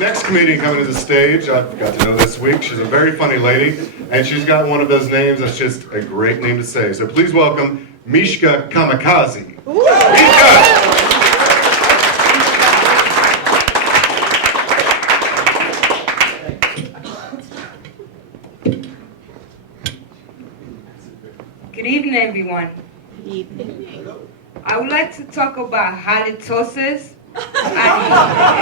Next comedian coming to the stage, I've got to know this week. She's a very funny lady, and she's got one of those names that's just a great name to say. So please welcome Myscha Kamikazi. Myscha! Good evening, everyone. Good evening. I would like to talk about halitosis. I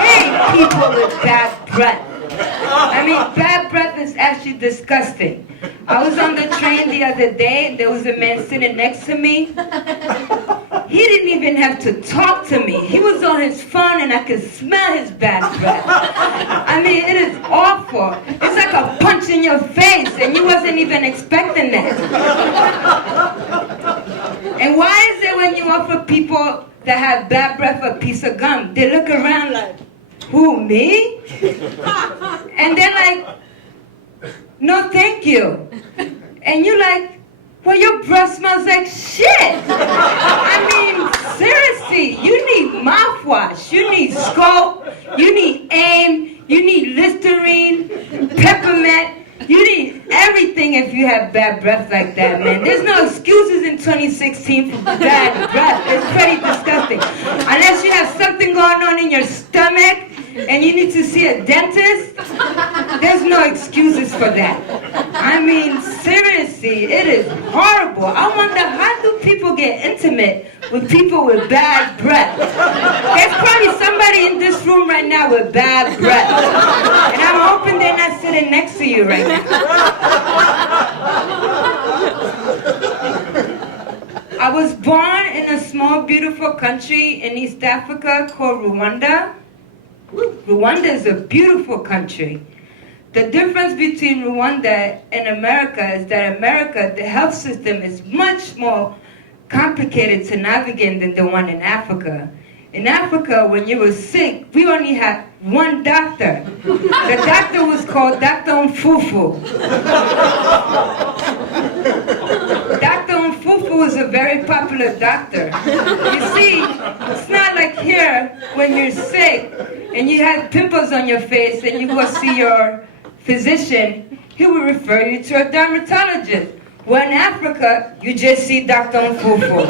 hate people with bad breath. I mean, bad breath is actually disgusting. I was on the train the other day, and there was a man sitting next to me. He didn't even have to talk to me. He was on his phone, and I could smell his bad breath. I mean, it is awful. It's like a punch in your face, and you wasn't even expecting that. And why is it when you offer people that have bad breath a piece of gum, they look around like, who, me? And they're like, no thank you. And you're like, well, your breath smells like shit. I mean, seriously, you need mouthwash, you need scope, you need aim, you need Listerine, peppermint. You need everything if you have bad breath like that, man. There's no excuses in 2016 for bad breath. It's pretty disgusting. Unless you have something going on in your stomach and you need to see a dentist, there's no excuses for that. I mean, seriously, it is horrible. I wonder, how do people get intimate with people with bad breath? There's probably somebody in this room right now with bad breath. And I'm hoping they're not sitting next to you right now. I was born in a small, beautiful country in East Africa called Rwanda. Rwanda is a beautiful country. The difference between Rwanda and America is that America, the health system is much more complicated to navigate than the one in Africa. In Africa, when you were sick, we only had one doctor. The doctor was called Dr. Mfufu. Dr. Mfufu was a very popular doctor. You see, it's not like here when you're sick and you have pimples on your face and you go see your physician, he will refer you to a dermatologist. Well, in Africa, you just see Dr. Mfufu.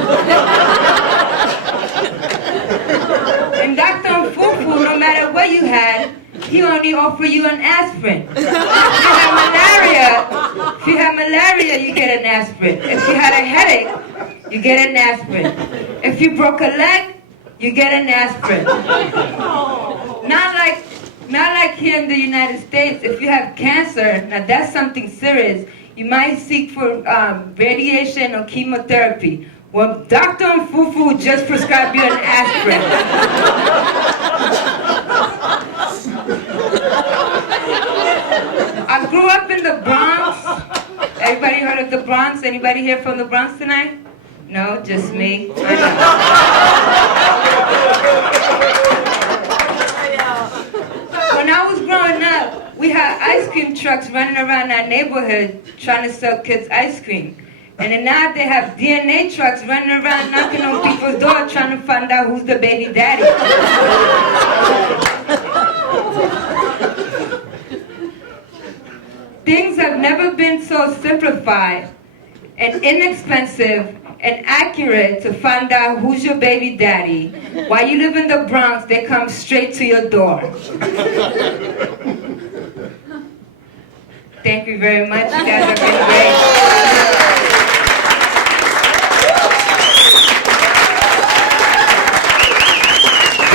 And Dr. Mfufu, no matter what you had, he only offer you an aspirin. If you have malaria, you get an aspirin. If you had a headache, you get an aspirin. If you broke a leg, you get an aspirin. Not like here in the United States. If you have cancer, now that's something serious. You might seek for radiation or chemotherapy. Well, Dr. Mfufu just prescribed you an aspirin. I grew up in the Bronx. Everybody heard of the Bronx? Anybody here from the Bronx tonight? No, just me. When I was growing up, we had ice cream trucks running around our neighborhood trying to sell kids ice cream. And then now they have DNA trucks running around knocking on people's doors trying to find out who's the baby daddy. Things have never been so simplified and inexpensive and accurate to find out who's your baby daddy. While you live in the Bronx, they come straight to your door. Thank you very much. You guys have been great.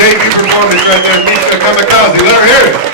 Debut performance right there, Myscha Kamikazi. Let her hear it.